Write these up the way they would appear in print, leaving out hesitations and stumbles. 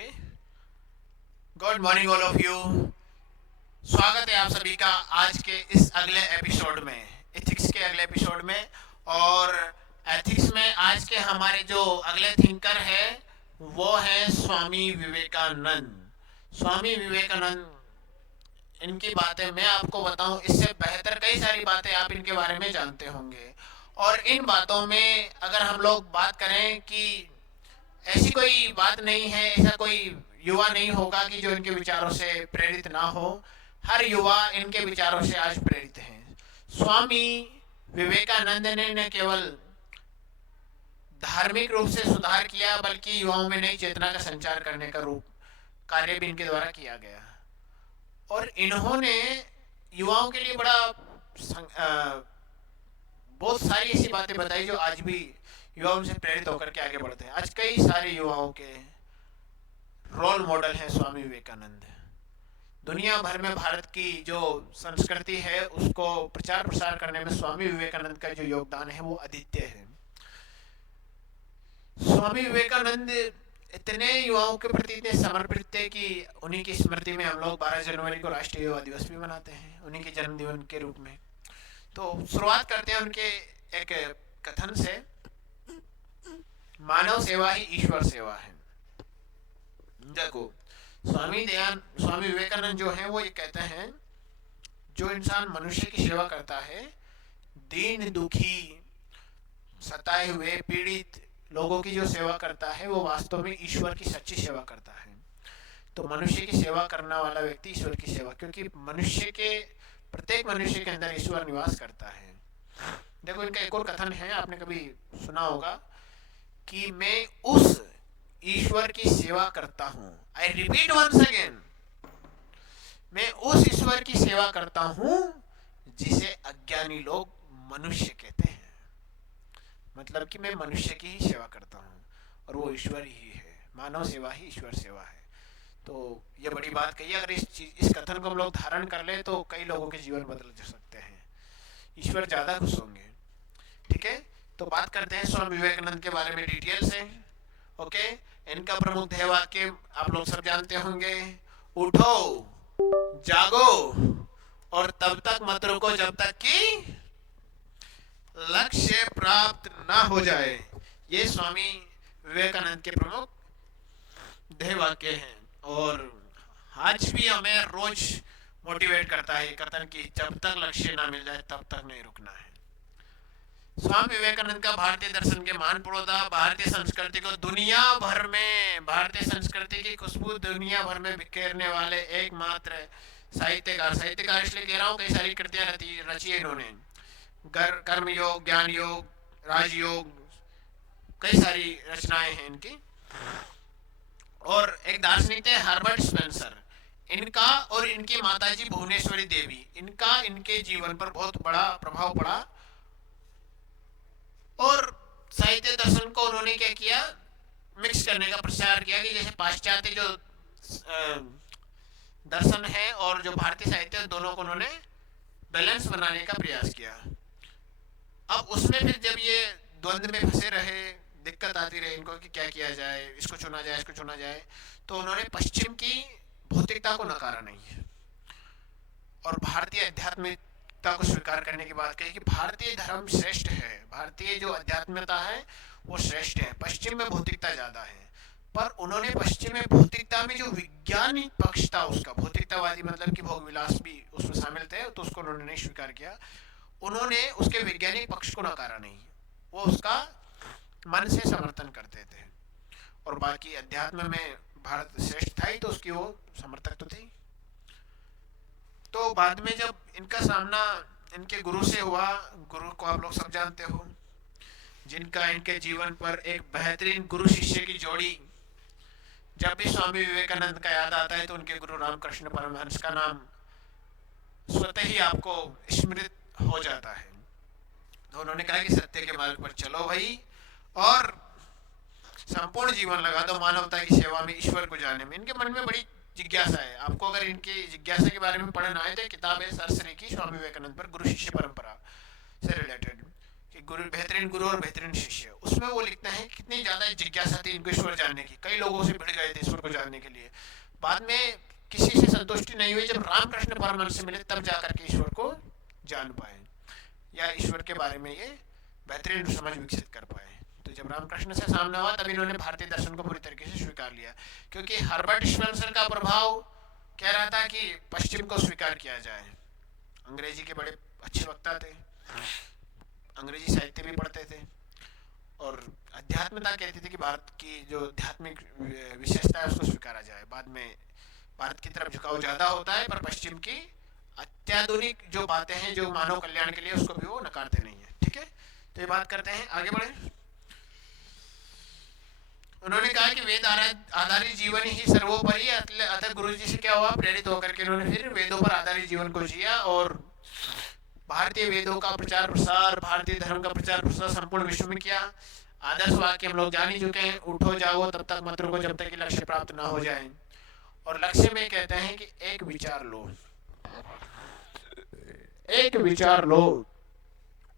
Okay. Good morning all of you. स्वागत है आप सभी का आज के इस अगले एपिसोड में, एथिक्स के अगले एपिसोड में। और एथिक्स में आज के हमारे जो अगले थिंकर है वो है स्वामी विवेकानंद। स्वामी विवेकानंद, इनकी बातें मैं आपको बताऊं इससे बेहतर कई सारी बातें आप इनके बारे में जानते होंगे। और इन बातों में अगर हम लोग बात करें कि ऐसी कोई बात नहीं है, ऐसा कोई युवा नहीं होगा कि जो इनके विचारों से प्रेरित ना हो। हर युवा इनके विचारों से आज प्रेरित है। स्वामी विवेकानंद ने न केवल धार्मिक रूप से सुधार किया बल्कि युवाओं में नई चेतना का संचार करने का रूप कार्य भी इनके द्वारा किया गया। और इन्होंने युवाओं के लिए बहुत सारी ऐसी बातें बताई जो आज भी युवा उनसे प्रेरित होकर के आगे बढ़ते हैं। आज कई सारे युवाओं के रोल मॉडल है स्वामी विवेकानंद। दुनिया भर में भारत की जो संस्कृति है उसको प्रचार प्रसार करने में स्वामी विवेकानंद का जो योगदान है वो अद्वितीय है। स्वामी विवेकानंद इतने युवाओं के प्रति इतने समर्पित थे कि उन्हीं की स्मृति में हम लोग 12 जनवरी को राष्ट्रीय युवा दिवस भी मनाते हैं, उन्हीं के जन्मदिन के रूप में। तो शुरुआत करते हैं उनके एक कथन से, मानव सेवा ही ईश्वर सेवा है। देखो, स्वामी विवेकानंद जो है वो ये कहते हैं, जो इंसान मनुष्य की सेवा करता है, दीन दुखी सताए हुए पीड़ित लोगों की जो सेवा करता है वो वास्तव में ईश्वर की सच्ची सेवा करता है। तो मनुष्य की सेवा करने वाला व्यक्ति ईश्वर की सेवा, क्योंकि प्रत्येक मनुष्य के अंदर ईश्वर निवास करता है। देखो, इनका एक और कथन है, आपने कभी सुना होगा कि मैं उस ईश्वर की सेवा करता हूं। आई रिपीट वंस अगेन, मैं उस ईश्वर की सेवा करता हूं जिसे अज्ञानी लोग मनुष्य कहते हैं। मतलब कि मैं मनुष्य की ही सेवा करता हूं और वो ईश्वर ही है। मानव सेवा ही ईश्वर सेवा है। तो ये बड़ी बात कही। अगर इस कथन को हम लोग धारण कर ले तो कई लोगों के जीवन बदल सकते हैं। ईश्वर ज्यादा खुश होंगे। ठीक है, तो बात करते हैं स्वामी विवेकानंद के बारे में डिटेल से। ओके, इनका प्रमुख ध्येय वाक्य आप लोग सब जानते होंगे, उठो जागो और तब तक मत रुको जब तक कि लक्ष्य प्राप्त ना हो जाए। ये स्वामी विवेकानंद के प्रमुख ध्येय वाक्य हैं। और आज भी हमें रोज मोटिवेट करता है कथन की जब तक लक्ष्य ना मिल जाए तब तक नहीं रुकना है। स्वामी विवेकानंद का भारतीय दर्शन के महान पुरोधा, भारतीय संस्कृति को दुनिया भर में, भारतीय संस्कृति की खुशबू दुनिया भर में बिखेरने वाले एकमात्र साहित्यकार इसलिए कह रहा हूँ, कई सारी कृतियां रची है इन्होंने। कर्म योग, ज्ञान योग, राजयोग, कई सारी रचनाएं हैं इनकी। और एक दार्शनिक थे हर्बर्ट स्पेंसर, इनका और इनकी माताजी भुवनेश्वरी देवी, इनका इनके जीवन पर बहुत बड़ा प्रभाव पड़ा। और साहित्य दर्शन को उन्होंने क्या किया, मिक्स करने का प्रचार किया कि जैसे पाश्चात्य जो दर्शन है और जो भारतीय साहित्य, दोनों को उन्होंने बैलेंस बनाने का प्रयास किया। अब उसमें फिर जब ये द्वंद्व में फंसे रहे, दिक्कत आती रही इनको कि क्या किया जाए, इसको चुना जाए, इसको चुना जाए, तो उन्होंने पश्चिम की भौतिकता को नकारा नहीं है और भारतीय आध्यात्मिकता को स्वीकार करने की बात कही कि भारतीय धर्म श्रेष्ठ है, भारतीय जो आध्यात्मिकता है वो श्रेष्ठ है, पश्चिम में भौतिकता ज्यादा है। पर उन्होंने पश्चिम में भौतिकता में जो वैज्ञानिक पक्ष था उसका, भौतिकतावादी मतलब कि भोग विलास भी उसमें शामिल थे, तो उसको उन्होंने नहीं स्वीकार किया। उन्होंने उसके वैज्ञानिक पक्ष को नकारा नहीं, वो उसका मन से समर्थन करते थे। और बाकी अध्यात्म में भारत श्रेष्ठ था ही तो उसकी वो समर्थक तो थी। तो बाद में जब इनका सामना इनके गुरु से हुआ, गुरु को आप लोग सब जानते हो, जिनका इनके जीवन पर एक बेहतरीन गुरु शिष्य की जोड़ी, जब भी स्वामी विवेकानंद का याद आता है तो उनके गुरु रामकृष्ण परमहंस का नाम स्वतः ही आपको स्मृत हो जाता है। तो उन्होंने कहा कि सत्य के मार्ग पर चलो भाई और संपूर्ण जीवन लगा दो मानवता की सेवा में, ईश्वर को जानने में। इनके मन में बड़ी जिज्ञासा है। आपको अगर इनकी जिज्ञासा के बारे में पढ़ना है तो किताब है सरसरी की, स्वामी विवेकानंद पर गुरु शिष्य परंपरा से रिलेटेड, कि कि गुरु बेहतरीन गुरु और बेहतरीन शिष्य, उसमें वो लिखता है कितनी ज्यादा जिज्ञासा थी इनको ईश्वर जानने की, कई लोगों से भिड़ गए थे ईश्वर को जानने के लिए, बाद में किसी से संतुष्टि नहीं हुई, जब रामकृष्ण परमहंस से मिले तब जाकर के ईश्वर को जान पाए या ईश्वर के बारे में ये बेहतरीन समझ विकसित कर पाए। तो जब रामकृष्ण से सामना हुआ तब इन्होंने भारतीय दर्शन को पूरी तरीके से स्वीकार लिया, क्योंकि हर्बर्ट स्पेंसर का प्रभाव कह रहा था कि पश्चिम को स्वीकार किया जाए। अंग्रेजी के बड़े अच्छे वक्ता थे, अंग्रेजी साहित्य भी पढ़ते थे और अध्यात्मता कहती थी कि भारत की जो आध्यात्मिक विशेषता है उसको स्वीकारा जाए। बाद में भारत की तरफ झुकाव ज्यादा होता है, पर पश्चिम की अत्याधुनिक जो बातें हैं जो मानव कल्याण के लिए, उसको भी वो नकारते नहीं है। ठीक है, तो ये बात करते हैं, आगे बढ़े। उन्होंने कहा कि वेद आधारित जीवन ही सर्वोपरि है, अतः गुरु जी से क्या हुआ, प्रेरित होकर के इन्होंने फिर वेदों पर आधारित जीवन को जिया और भारतीय वेदों का प्रचार प्रसार, भारतीय धर्म का प्रचार प्रसार संपूर्ण विश्व में किया। आदर्श वाक्य हम लोग जान ही चुके हैं, उठो जाओ तब तक मत रुको जब तक कि लक्ष्य प्राप्त ना हो जाए। और लक्ष्य में कहते हैं कि एक विचार लो, एक विचार लो,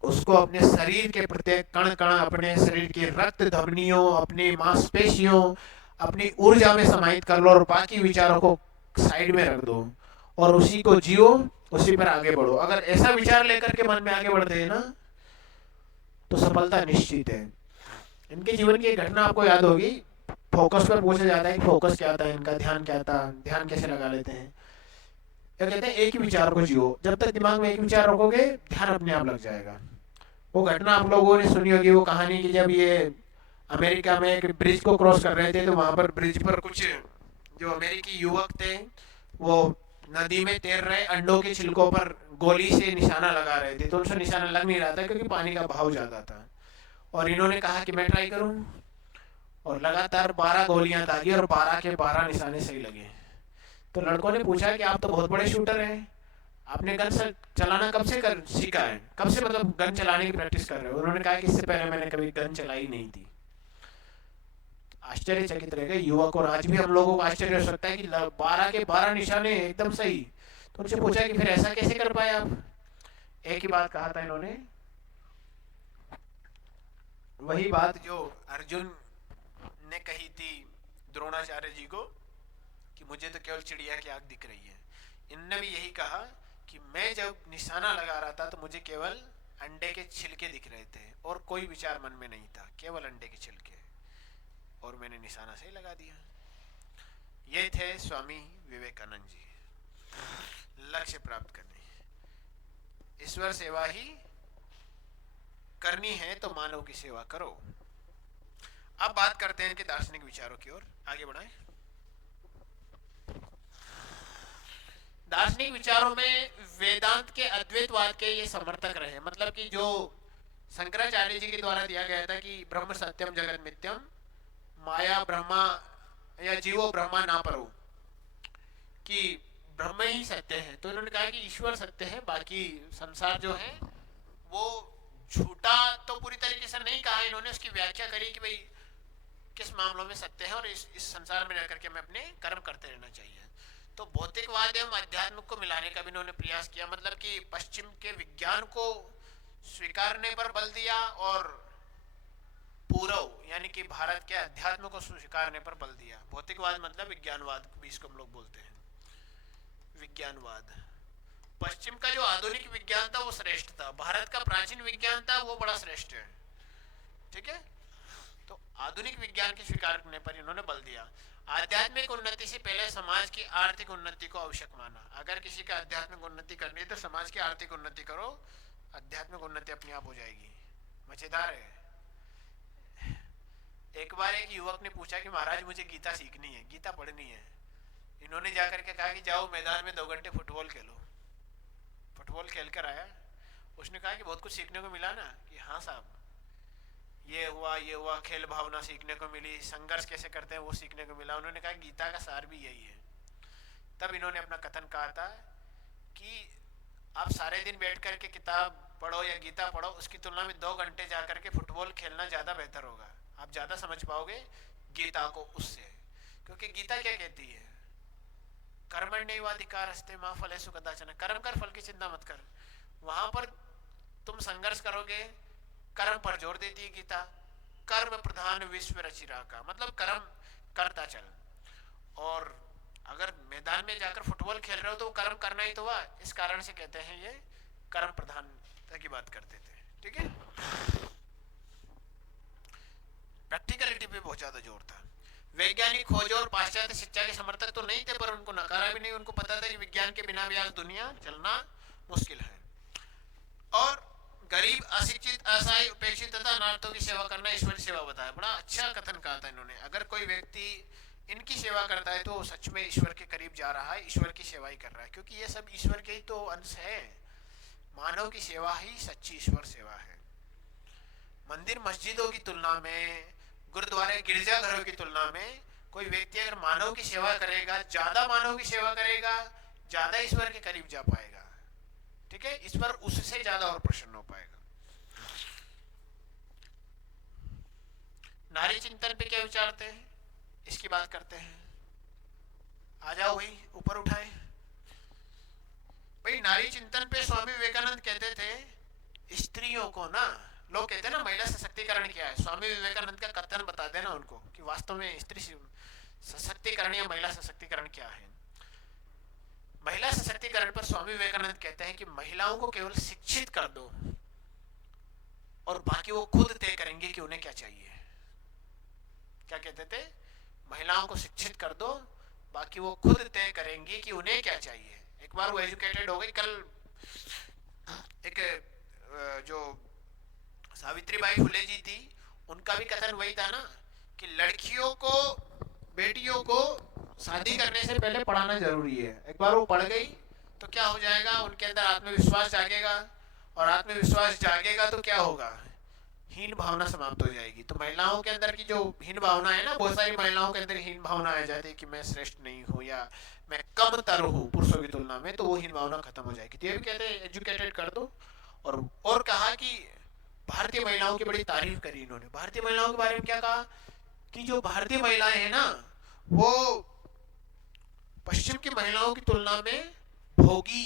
उसको अपने शरीर के प्रत्येक कण कण, अपने शरीर की रक्त धमनियों, अपनी मांसपेशियों, अपनी ऊर्जा में समाहित कर लो और बाकी विचारों को साइड में रख दो और उसी को जियो, उसी पर आगे बढ़ो। अगर ऐसा विचार लेकर के मन में आगे बढ़ते हैं ना तो सफलता निश्चित है। इनके जीवन की एक घटना आपको याद होगी, फोकस पर पूछा जाता है कि फोकस क्या था इनका, ध्यान क्या था, ध्यान कैसे लगा लेते हैं। क्या कहते हैं, एक ही विचार को जियो, जब तक दिमाग में एक विचार रखोगे ध्यान अपने आप लग जाएगा। वो घटना आप लोगों ने सुनी होगी, वो कहानी की जब ये अमेरिका में एक ब्रिज को क्रॉस कर रहे थे तो वहां पर ब्रिज पर कुछ जो अमेरिकी युवक थे वो नदी में तैर रहे अंडों के छिलकों पर गोली से निशाना लगा रहे थे, तो उनसे निशाना लग नहीं रहा था क्योंकि पानी का बहाव ज्यादा था। और इन्होंने कहा कि मैं ट्राई करूं, और लगातार 12 गोलियां दागी और 12 के 12 निशाने सही लगे। तो लड़कों ने पूछा कि आप तो बहुत बड़े शूटर हैं, आपने गन चलाना कब से कर सीखा है, कब से मतलब गन चलाने की प्रैक्टिस कर रहे हो। उन्होंने कहा कि इससे पहले मैंने कभी गन चलाई नहीं थी। आश्चर्यचकित रह गए युवक, और आज भी हम लोगों को आश्चर्य हो सकता है कि 12 के 12 निशाने एकदम सही। तो उनसे पूछा कि फिर ऐसा कैसे कर पाए आप। एक ही बात कहा था इन्होंने, वही बात जो अर्जुन ने कही थी द्रोणाचार्य जी को कि मुझे तो केवल चिड़िया की आंख दिख रही है। इनने भी यही कहा कि मैं जब निशाना लगा रहा था तो मुझे केवल अंडे के छिलके दिख रहे थे और कोई विचार मन में नहीं था, केवल अंडे के छिलके, और मैंने निशाना से ही लगा दिया। ये थे स्वामी विवेकानंद जी। लक्ष्य प्राप्त करने, ईश्वर सेवा ही करनी है तो मानव की सेवा करो। अब बात करते हैं कि दार्शनिक विचारों की ओर आगे बढ़ाएं। दार्शनिक विचारों में वेदांत के अद्वैतवाद के ये समर्थक रहे, मतलब कि जो शंकराचार्य जी के द्वारा दिया गया था कि ब्रह्म सत्यम जगत मिथ्यम, माया ब्रह्मा या जीवो ब्रह्मा ना परो, कि ब्रह्म ही सत्य है। तो इन्होंने कहा कि ईश्वर सत्य है, बाकी संसार जो है वो झूठा तो पूरी तरीके से नहीं कहा इन्होंने, उसकी व्याख्या करी कि भाई किस मामलों में सत्य है और इस संसार में रहकर के हमें अपने कर्म करते रहना चाहिए। तो भौतिकवाद एवं अध्यात्म को मिलाने का भी इन्होंने प्रयास किया, मतलब कि पश्चिम के विज्ञान को स्वीकारने पर बल दिया और पूर्व यानी कि भारत के अध्यात्म को स्वीकारने पर बल दिया। भौतिकवाद मतलब विज्ञानवाद भी इसको हम लोग बोलते हैं, विज्ञानवाद। पश्चिम का जो आधुनिक विज्ञान था वो श्रेष्ठ था, भारत का प्राचीन विज्ञान था वो बड़ा श्रेष्ठ है। ठीक है, तो आधुनिक विज्ञान के स्वीकार करने पर इन्होंने बल दिया। आध्यात्मिक उन्नति से पहले समाज की आर्थिक उन्नति को आवश्यक माना। अगर किसी का आध्यात्मिक उन्नति करनी है तो समाज की आर्थिक उन्नति करो, आध्यात्मिक उन्नति अपने आप हो जाएगी। मजेदार है, एक बार एक युवक ने पूछा कि महाराज मुझे गीता सीखनी है, गीता पढ़नी है। इन्होंने जाकर के कहा कि जाओ मैदान में 2 घंटे फुटबॉल खेलो। फुटबॉल खेल कर आया, उसने कहा कि बहुत कुछ सीखने को मिला ना, कि हाँ साहब ये हुआ, खेल भावना सीखने को मिली, संघर्ष कैसे करते हैं वो सीखने को मिला। उन्होंने कहा गीता का सार भी यही है। तब इन्होंने अपना कथन कहा था कि आप सारे दिन बैठ करके किताब पढ़ो या गीता पढ़ो, उसकी तुलना में 2 घंटे जाकर के फुटबॉल खेलना ज्यादा बेहतर होगा, आप ज्यादा समझ पाओगे गीता को उससे। क्योंकि गीता क्या कहती है, कर्मण्येवाधिकारस्ते मा फलेषु कदाचन, कर्म कर फल की चिंता मत कर। वहां पर तुम संघर्ष करोगे कर्म पर जोर देती है गीता। कर्म प्रधान विश्व रचिरा का मतलब कर्म करता चल। और अगर मैदान में जाकर फुटबॉल खेल रहे हो तो कर्म करना ही तो हुआ, इस कारण से कहते हैं ये कर्म प्रधानता की बात करते थे। ठीक है, प्रैक्टिकलिटी पे बहुत ज्यादा जोर था। वैज्ञानिक खोज और पाश्चात्य शिक्षा के समर्थक तो नहीं थे, पर उनको नकारा भी नहीं। उनको पता था कि विज्ञान के बिना भी आज दुनिया चलना मुश्किल है। और गरीब, अशिक्षित, असहाय, उपेक्षित तथा अनाथों की सेवा करना ईश्वर की सेवा बताया। बड़ा अच्छा कथन कहा था इन्होंने। अगर कोई व्यक्ति इनकी सेवा करता है तो सच में ईश्वर के करीब जा रहा है, ईश्वर की सेवा ही कर रहा है, क्योंकि ये सब ईश्वर के ही तो अंश है। मानव की सेवा ही सच्ची ईश्वर सेवा है। मंदिर मस्जिदों की तुलना में, गुरुद्वारे गिरजाघरों की तुलना में कोई व्यक्ति अगर मानव की सेवा करेगा, ज्यादा मानव की सेवा करेगा, ज्यादा ईश्वर के करीब जा पाएगा। ठीक है, इस पर उससे ज्यादा और प्रसन्न हो पाएगा। नारी चिंतन पे क्या विचारते हैं, इसकी बात करते हैं। आ जाओ भाई, ऊपर उठाए भाई। नारी चिंतन पे स्वामी विवेकानंद कहते थे स्त्रियों को ना, लोग कहते हैं ना महिला सशक्तिकरण क्या है, स्वामी विवेकानंद का कथन बता देना उनको कि वास्तव में स्त्री सशक्तिकरण या महिला सशक्तिकरण क्या है। महिला सशक्तिकरण पर स्वामी विवेकानंद कहते हैं कि महिलाओं को केवल शिक्षित कर दो और बाकी वो खुद तय करेंगे कि उन्हें क्या चाहिए। क्या कहते थे, महिलाओं को शिक्षित कर दो, बाकी वो खुद तय करेंगी कि उन्हें क्या चाहिए। एक बार वो एजुकेटेड हो गई। कल एक जो सावित्रीबाई फुले जी थी, उनका भी कथन वही था ना कि लड़कियों को, बेटियों को शादी करने से पहले पढ़ाना जरूरी है। एक बार वो पढ़ गई तो क्या हो जाएगा, उनके अंदर आत्मविश्वास जागेगा, और आत्मविश्वास जागेगा तो क्या होगा, हीन भावना समाप्त हो जाएगी। तो महिलाओं के अंदर की जो हीन भावना है ना, बहुत सारी महिलाओं के अंदर हीन भावना आ जाती है कि मैं श्रेष्ठ नहीं हूँ या मैं कम तर हूँ पुरुषों की तुलना में, तो वो हीन भावना खत्म हो जाएगी। तो ये भी कहते हैं एजुकेटेड कर दो। और कहा कि भारतीय महिलाओं की बड़ी तारीफ करी इन्होंने। भारतीय महिलाओं के बारे में क्या कहा कि जो भारतीय महिलाएं हैं ना, वो पश्चिम की महिलाओं की तुलना में भोगी,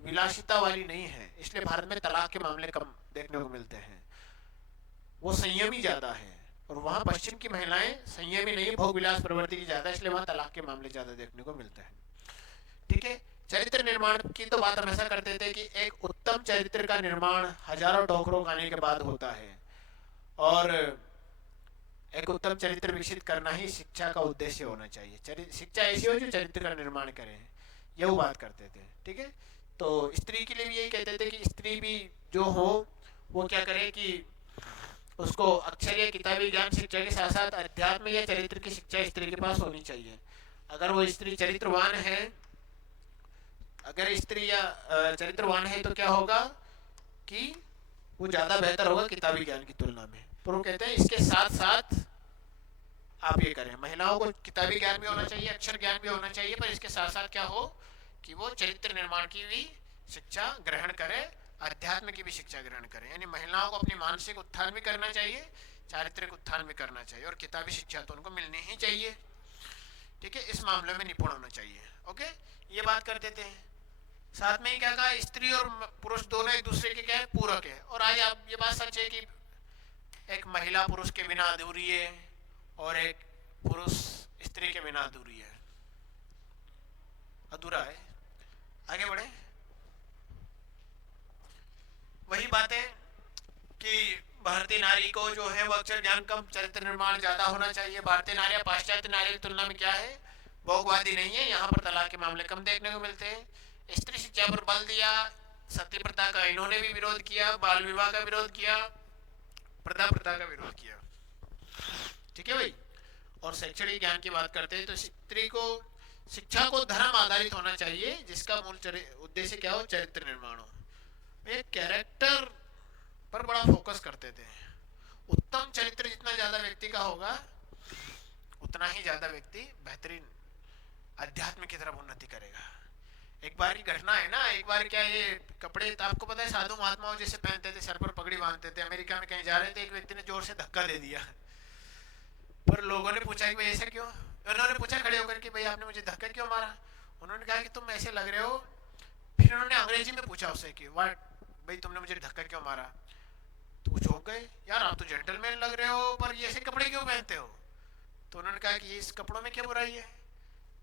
विलासिता वाली नहीं है, इसलिए भारत में तलाक के मामले कम देखने को मिलते हैं। वो संयमी ज्यादा है, और वहां पश्चिम की महिलाएं संयमी नहीं, भोग विलास प्रवृत्ति की ज्यादा, इसलिए वहां तलाक के मामले ज्यादा देखने को मिलते हैं। ठीक है, चरित्र निर्माण की तो बात हमेशा करते थे कि एक उत्तम चरित्र का निर्माण हजारों ठोकरों खाने के बाद होता है, और एक उत्तम चरित्र विकसित करना ही शिक्षा का उद्देश्य होना चाहिए। शिक्षा ऐसी हो जो चरित्र का निर्माण करे, ये वो बात करते थे। ठीक है, तो स्त्री के लिए भी यही कहते थे कि स्त्री भी जो हो वो क्या करे कि उसको अक्षर या किताबी ज्ञान शिक्षा के साथ साथ अध्यात्म या चरित्र की शिक्षा स्त्री के पास होनी चाहिए। अगर वो स्त्री चरित्रवान है, अगर स्त्री या चरित्रवान है तो क्या होगा कि वो ज्यादा बेहतर होगा किताबी ज्ञान की तुलना में। पर वो कहते हैं इसके साथ साथ आप ये करें, महिलाओं को किताबी ज्ञान भी होना चाहिए, अक्षर ज्ञान भी होना चाहिए, पर इसके साथ साथ क्या हो कि वो चरित्र निर्माण की भी शिक्षा ग्रहण करे, अध्यात्म की भी शिक्षा ग्रहण करे। यानी महिलाओं को अपनी मानसिक उत्थान भी करना चाहिए, चारित्रिक उत्थान भी करना चाहिए, और किताबी शिक्षा तो उनको मिलनी ही चाहिए। ठीक है, इस मामले में निपुण होना चाहिए। ओके, ये बात कर देते हैं। साथ में ही क्या कहा, स्त्री और पुरुष दोनों एक दूसरे के क्या है, पूरक है। और आज आप ये बात सच है कि एक महिला पुरुष के बिना अधूरी है, और एक पुरुष स्त्री के बिना अधूरी है, अधूरा है। आगे बढ़े, वही बातें कि भारतीय नारी को जो है वो अक्षर ज्ञान कम, चरित्र निर्माण ज्यादा होना चाहिए। भारतीय नारियां पाश्चात्य नारी की तुलना में क्या है, भोगवादी नहीं है, यहाँ पर तलाक के मामले कम देखने को मिलते हैं। स्त्री शिक्षा पर बल दिया, सती प्रथा का इन्होंने भी विरोध किया, बाल विवाह का विरोध किया, प्रथा प्रथा का विरोध किया। ठीक है भाई, और शैक्षणिक ज्ञान की बात करते हैं तो स्त्री को शिक्षा को धर्म आधारित होना चाहिए, जिसका मूल उद्देश्य क्या हो, चरित्र निर्माण हो। ये कैरेक्टर पर बड़ा फोकस करते थे। उत्तम चरित्र जितना ज्यादा व्यक्ति का होगा, उतना ही ज्यादा व्यक्ति बेहतरीन अध्यात्म की तरफ उन्नति करेगा। एक बार की घटना है ना, एक बार क्या, ये कपड़े तो आपको पता है साधु महात्माओं जैसे पहनते थे, सर पर पगड़ी बांधते थे। अमेरिका में कहीं जा रहे थे, एक व्यक्ति ने जोर से धक्का दे दिया, पर लोगों ने पूछा कि भाई ऐसा क्यों। उन्होंने पूछा खड़े होकर कि भाई आपने मुझे धक्का क्यों मारा। उन्होंने कहा कि तुम ऐसे लग रहे हो। फिर उन्होंने अंग्रेजी में पूछा उससे कि वाट, भाई तुमने मुझे धक्का क्यों मारा। तो वो चौंक गए, यार आप तो जेंटलमैन लग रहे हो पर ये ऐसे कपड़े क्यों पहनते हो? तो उन्होंने कहा कि इस कपड़ों में क्या बुराई है?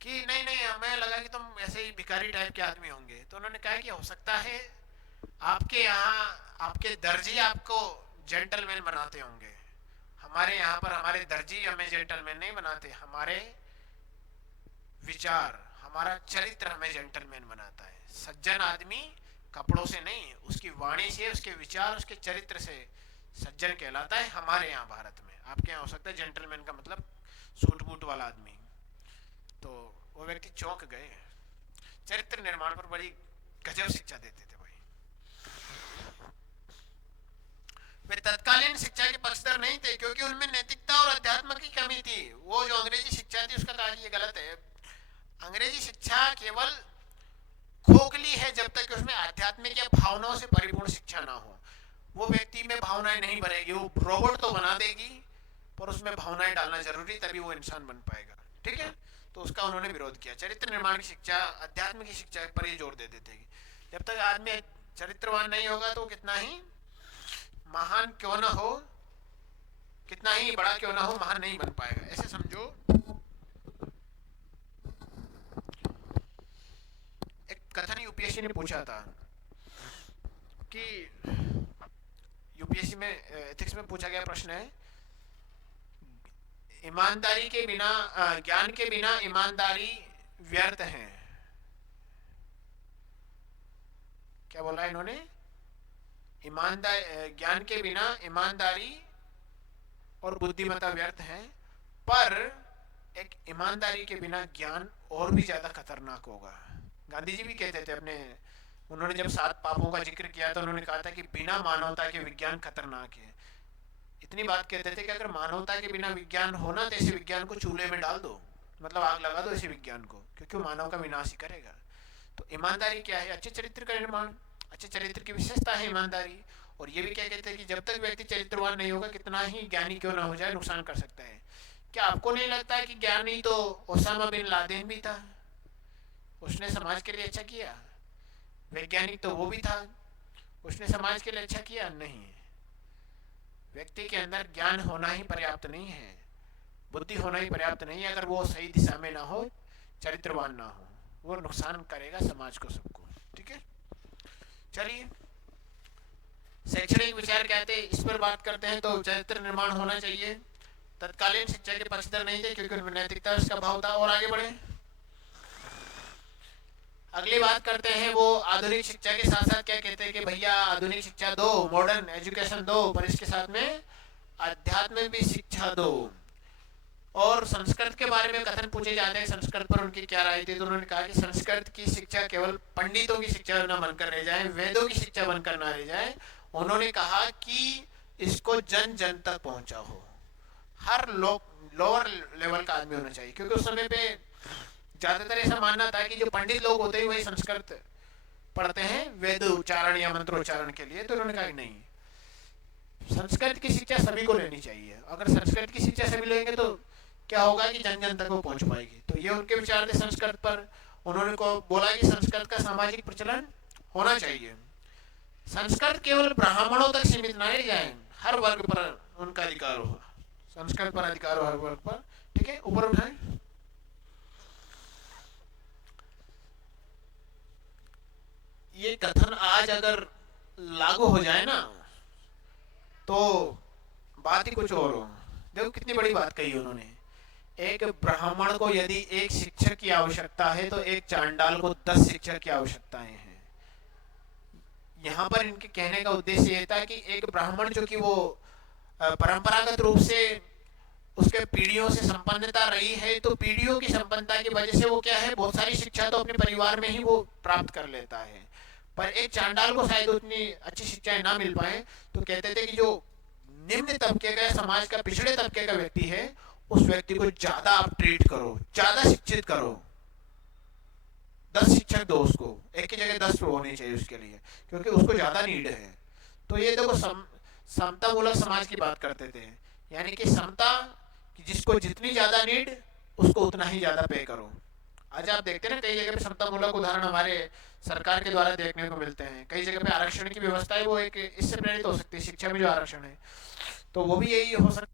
कि नहीं नहीं, हमें लगा कि तुम ऐसे ही भिखारी टाइप के आदमी होंगे। तो उन्होंने कहा कि हो सकता है आपके यहाँ आपके दर्जी आपको जेंटलमैन बनाते होंगे, हमारे यहाँ पर हमारे दर्जी हमें जेंटलमैन नहीं बनाते, हमारे विचार, हमारा चरित्र हमें जेंटलमैन बनाता है। सज्जन आदमी कपड़ों से नहीं, उसकी वाणी से, उसके विचार, उसके चरित्र से सज्जन कहलाता है हमारे यहाँ भारत में। आपके यहाँ हो सकता है जेंटलमैन का मतलब सूट बूट वाला आदमी। तो वो व्यक्ति चौंक गए। चरित्र निर्माण पर बड़ी गजब शिक्षा देते थे भाई। वे तत्कालीन शिक्षा के पक्षधर नहीं थे क्योंकि उनमें नैतिकता और अध्यात्म की कमी थी। वो जो अंग्रेजी शिक्षा थी उसका कहा ये गलत है। अंग्रेजी शिक्षा केवल खोखली है जब तक उसमें आध्यात्मिक या भावनाओं से परिपूर्ण शिक्षा ना हो। वो व्यक्ति में भावनाएं नहीं भरेगी, वो रोबोट तो बना देगी पर उसमें भावनाएं डालना जरूरी, तभी वो इंसान बन पाएगा। ठीक है, तो उसका उन्होंने विरोध किया। चरित्र निर्माण की शिक्षा, अध्यात्म की शिक्षा पर ये जोर देते थे जब तक आदमी चरित्रवान नहीं होगा तो कितना ही महान क्यों ना हो, कितना ही बड़ा क्यों ना हो, महान नहीं बन पाएगा। ऐसे समझो। एक कथन यूपीएससी ने पूछा था कि यूपीएससी में एथिक्स में पूछा गया प्रश्न है, ईमानदारी के बिना ज्ञान के बिना ईमानदारी व्यर्थ है। क्या बोला इन्होंने? ईमानदार ज्ञान के बिना ईमानदारी और बुद्धिमत्ता व्यर्थ है, पर एक ईमानदारी के बिना ज्ञान और भी ज्यादा खतरनाक होगा। गांधी जी भी कहते थे अपने, उन्होंने जब 7 पापों का जिक्र किया तो उन्होंने कहा था कि बिना मानवता के विज्ञान खतरनाक है। इतनी बात कहते थे कि अगर मानवता के बिना विज्ञान होना तो ऐसे विज्ञान को चूल्हे में डाल दो, मतलब आग लगा दो ऐसे विज्ञान को, क्योंकि वो मानव का विनाश ही करेगा। तो ईमानदारी क्या है? अच्छे चरित्र का निर्माण, अच्छे चरित्र की विशेषता है ईमानदारी। और ये भी क्या कहते हैं कि जब तक व्यक्ति चरित्रवान नहीं होगा, कितना ही ज्ञानी क्यों ना हो जाए, नुकसान कर सकता है। क्या आपको नहीं लगता है कि ज्ञानी तो ओसामा बिन लादेन भी था? उसने समाज के लिए अच्छा किया। वैज्ञानिक तो वो भी था, उसने समाज के लिए अच्छा किया? नहीं। व्यक्ति के अंदर ज्ञान होना ही पर्याप्त नहीं है, बुद्धि होना ही पर्याप्त नहीं है, अगर वो सही दिशा में ना हो, चरित्रवान ना हो, वो नुकसान करेगा समाज को, सबको। ठीक है, चलिए शैक्षणिक विचार कहते हैं, इस पर बात करते हैं। तो चरित्र निर्माण होना चाहिए। तत्कालीन शिक्षा के पक्षधर नहीं थे क्योंकि उनमें नैतिकता उसका भाव था। और आगे बढ़े, अगली बात करते हैं वो आधुनिक शिक्षा के साथ साथ क्या कहते हैं कि भैया आधुनिक शिक्षा दो, मॉडर्न एजुकेशन दो, पर इसके साथ में अध्यात्म भी शिक्षा दो। और संस्कृत के बारे में कथन पूछे जाते हैं, संस्कृत पर उनकी क्या राय थी। तो उन्होंने कहा कि संस्कृत की शिक्षा केवल पंडितों की शिक्षा न बनकर रह जाए, वेदों की शिक्षा बनकर ना रह जाए। उन्होंने कहा कि इसको जन जन तक पहुंचा हो, हर लोअर लेवल का आदमी होना चाहिए। क्योंकि उस समय पे ज्यादातर ऐसा मानना था कि जो पंडित लोग होते हैं वही संस्कृत पढ़ते हैं वेद उच्चारण या मंत्रोच्चारण के लिए। तो उन्होंने कहा कि नहीं, संस्कृत की शिक्षा सभी को लेनी चाहिए। अगर संस्कृत की शिक्षा सभी लेंगे तो क्या होगा कि जन जन तक वो पहुंच पाएगी। तो ये उनके विचार थे संस्कृत पर। उन्होंने को बोला कि संस्कृत का सामाजिक प्रचलन होना चाहिए। संस्कृत केवल ब्राह्मणों तक सीमित ना रह जाए, हर वर्ग पर उनका अधिकार हो, संस्कृत पर अधिकार हो हर वर्ग पर। ठीक है, ऊपर उठाएं। ये कथन आज अगर लागू हो जाए ना तो बात ही कुछ और हो। देखो कितनी बड़ी बात कही उन्होंने। एक ब्राह्मण को यदि एक शिक्षक की आवश्यकता है तो एक चांडाल को 10 शिक्षक की आवश्यकताएं हैं। यहाँ पर इनके कहने का उद्देश्य ये था कि एक ब्राह्मण जो कि वो परंपरागत रूप से उसके पीढ़ियों से संपन्नता रही है, तो पीढ़ियों की संपन्नता की वजह से वो क्या है, बहुत सारी शिक्षा तो अपने परिवार में ही वो प्राप्त कर लेता है। पर एक चांडाल को शायद उतनी अच्छी शिक्षाएं ना मिल पाए, तो कहते थे कि जो निम्न तबके का, समाज का पिछड़े तबके का व्यक्ति है, उस व्यक्ति को ज्यादा आप ट्रीट करो, ज्यादा शिक्षित करो, 10 शिक्षक दो उसको, एक की जगह 10 होने चाहिए उसके लिए, क्योंकि उसको ज्यादा नीड है। तो ये देखो समता मूलक समाज की बात करते थे, यानी कि समता, कि जिसको जितनी ज्यादा नीड उसको उतना ही ज्यादा पे करो। आज आप देखते हैं ना कई जगह पे समतामूलक उदाहरण हमारे सरकार के द्वारा देखने को मिलते हैं। कई जगह पे आरक्षण की व्यवस्था है वो एक इससे प्रेरित हो सकती है, शिक्षा में जो आरक्षण है तो वो भी यही हो सकता है।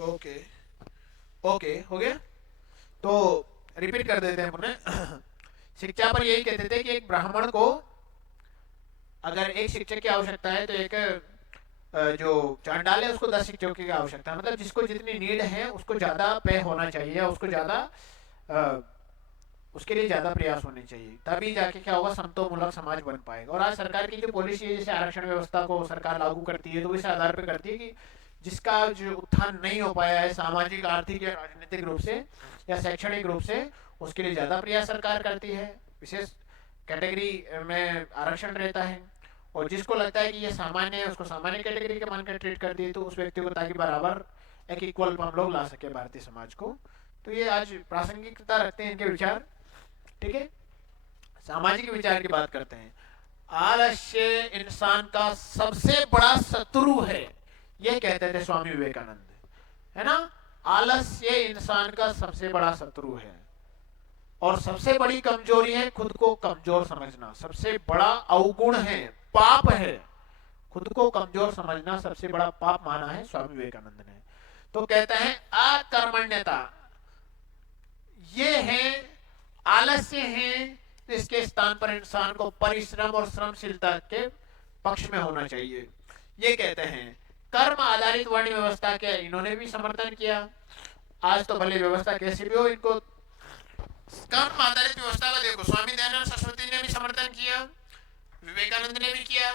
ओके, ओके हो गया। तो रिपीट कर देते हैं पुनः। शिक्षा पर यही कहते थे कि एक ब्राह्मण को अगर एक शिक्षक की आवश्यकता है तो एक जो चांडाल है उसको 10 शिक्षकों की आवश्यकता है। मतलब जिसको जितनी नीड है उसको ज्यादा पे होना चाहिए या उसको ज्यादा अ, उसके लिए ज्यादा प्रयास होने चाहिए, तभी जाके क्या होगा, समतामूलक समाज बन पाएगा। और आज सरकार की जो पॉलिसी है, जैसे आरक्षण व्यवस्था को सरकार लागू करती है तो इस आधार पर करती है कि जिसका जो उत्थान नहीं हो पाया है सामाजिक, आर्थिक या राजनीतिक रूप से या शैक्षणिक रूप से, उसके लिए ज्यादा प्रयास सरकार करती है। विशेष कैटेगरी में आरक्षण रहता है। और जिसको लगता है कि ये सामान्य है उसको सामान्य कैटेगरी के मानकर ट्रीट करती है, तो उस व्यक्ति को ताकि बराबर एक इक्वल हम लोग ला सके भारतीय समाज को। तो ये आज प्रासंगिकता रखते हैं इनके विचार। ठीक है, सामाजिक विचार की बात करते हैं। आलस्य इंसान का सबसे बड़ा शत्रु है, ये कहते थे स्वामी विवेकानंद, है ना। आलस्य इंसान का सबसे बड़ा शत्रु है और सबसे बड़ी कमजोरी है खुद को कमजोर समझना। सबसे बड़ा अवगुण है, पाप है, खुद को कमजोर समझना सबसे बड़ा पाप माना है स्वामी विवेकानंद ने। तो कहते हैं अकर्मण्यता ये है, आलस्य है, तो इसके स्थान पर इंसान को परिश्रम और श्रमशीलता के पक्ष में होना चाहिए। ये कहते हैं कर्म आधारित वर्ण व्यवस्था के इन्होंने भी समर्थन किया। आज तो भले व्यवस्था कैसी भी हो, इनको कर्म आधारित व्यवस्था का देखो, स्वामी दयानंद सरस्वती ने भी समर्थन किया, विवेकानंद ने भी किया,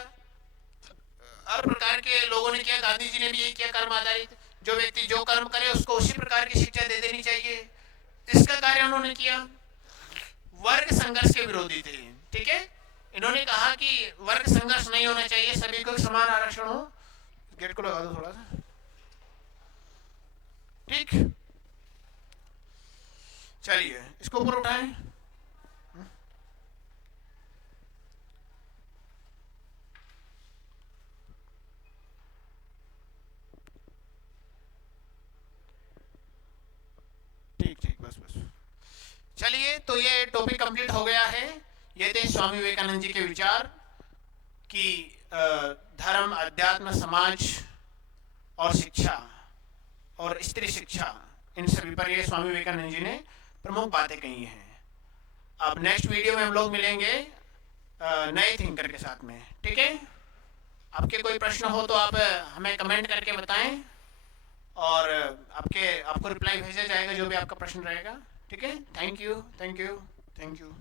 हर प्रकार के लोगों ने किया, गांधी जी ने भी यही किया, कर्म आधारित। जो व्यक्ति जो कर्म करे उसको उसी प्रकार की शिक्षा दे देनी चाहिए, इसका कार्य उन्होंने किया। वर्ग संघर्ष के विरोधी थे। ठीक है, इन्होंने कहा कि वर्ग संघर्ष नहीं होना चाहिए, सभी को समान आरक्षण हो। गेट को लगा दो थोड़ा सा। ठीक, चलिए इसको ऊपर उठाएं। ठीक ठीक, बस बस। चलिए, तो ये टॉपिक कंप्लीट हो गया है। ये थे स्वामी विवेकानंद जी के विचार कि धर्म, अध्यात्म, समाज और शिक्षा और स्त्री शिक्षा, इन सभी पर ये स्वामी विवेकानंद जी ने प्रमुख बातें कही हैं। अब नेक्स्ट वीडियो में हम लोग मिलेंगे नए थिंकर के साथ में। ठीक है, आपके कोई प्रश्न हो तो आप हमें कमेंट करके बताएं और आपको रिप्लाई भेजा जाएगा जो भी आपका प्रश्न रहेगा। ठीक है, thank you, thank you, thank you.